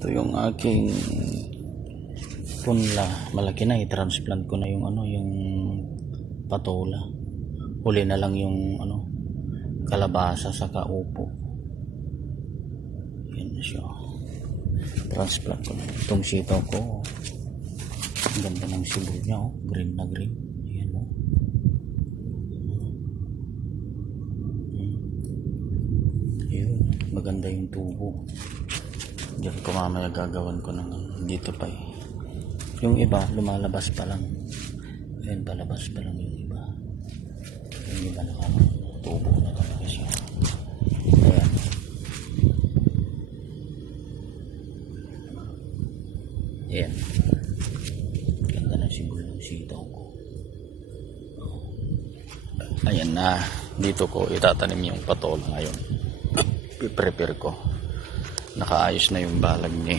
Ito yung aking punla. Malaki na, i-transplant ko na yung yung patola. Huli na lang yung kalabasa sa kaupo. Yan na siya. Transplant ko na. Itong sitaw ko, ang ganda ng sibol niya, green na green. Ayan, Ayun, maganda yung tubo. Diyan ko mamaya gagawan ko ng dito pa yung iba lumalabas pa lang. Ayun, palabas pa lang yung iba. Yung iba tubo na talaga siya. Ayan. Ayan. Ganda na sibol ng sitaw ko. Ayan na. Dito ko itatanim yung patola ngayon. I-prepare ko. Nakaayos na yung balag niya.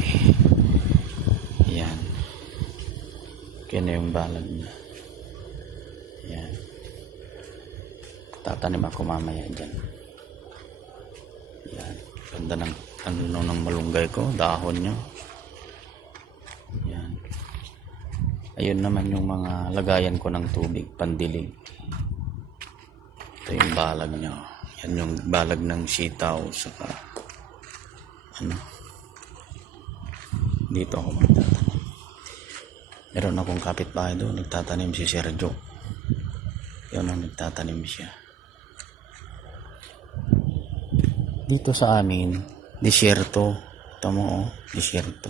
Ayan. Kaya na yung balag niya. Ayan. Tatanim ako mamaya dyan. Ayan. Ganda ng ng malunggay ko. Dahon nyo. Ayan. Ayun naman yung mga lagayan ko ng tubig. Pandilig. Ito yung balag nyo. Yan yung balag ng sitaw. Saka dito ako magtatanim. Meron akong kapitbahay doon, nagtatanim si Sergio. Yun ang nagtatanim siya. Dito sa amin, disyerto. Ito mo, disyerto.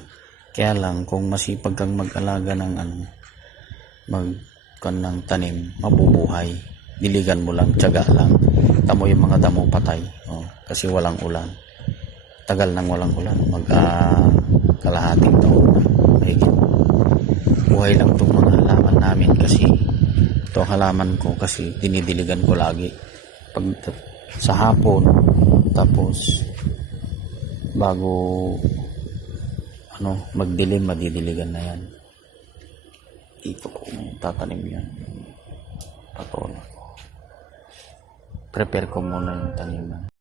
Kaya lang, kung masipag kang mag-alaga ng ng tanim, mabubuhay. Diligan mo lang, tiyaga lang. Tamo yung mga damo patay. Kasi walang ulan. Tagal nang walang ulan, kalahating taon na mahigit. Buhay lang itong mga halaman namin kasi ito halaman ko kasi dinidiligan ko lagi pag sa hapon, tapos bago magdilim, madidiligan na yan. Dito ko tatanim yan patola ko. Prepare ko muna yung taniman.